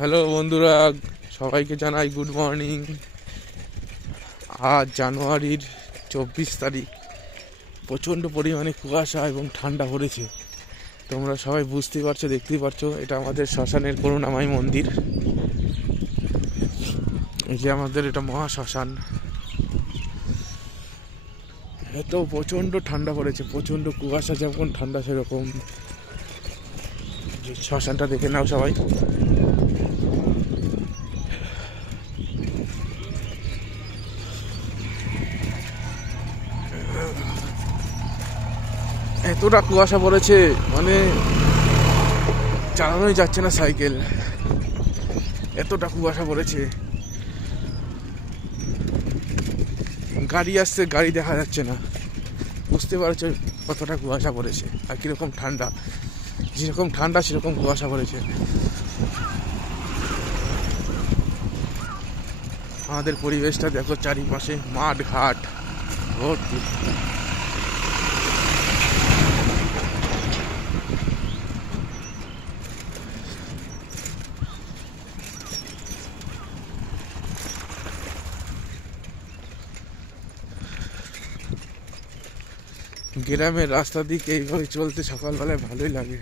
Hello বন্ধুরা, সবাইকে জানাই গুড মর্নিং। আজ জানুয়ারির 24 তারিখ। প্রচণ্ড পরিমাণে কুয়াশা এবং ঠান্ডা পড়েছে। তোমরা সবাই বুঝতেই পারছো, দেখতেই পারছো, এটা আমাদের শ্মশানের করুণাময় মন্দির। এই যে আমাদের এটা মহা শ্মশান। এত প্রচণ্ড ঠান্ডা পড়েছে, প্রচণ্ড কুয়াশা যেমন ঠান্ডা সেরকম। শ্মশানটা দেখে নাও সবাই। এতটা কুয়াশা পড়েছে, মানে চালানোই যাচ্ছে না সাইকেল, এতটা কুয়াশা পড়েছে। গাড়ি আসছে, গাড়ি দেখা যাচ্ছে না। বুঝতে পারছো কতটা কুয়াশা পড়েছে আর কীরকম ঠান্ডা। যেরকম ঠান্ডা সেরকম কুয়াশা পড়েছে। আমাদের পরিবেশটা দেখো, চারিপাশে মাঠ ঘাট ভর্তি। গ্রামের রাস্তা দিকে এইভাবে চলতে সকালবেলায় ভালোই লাগে।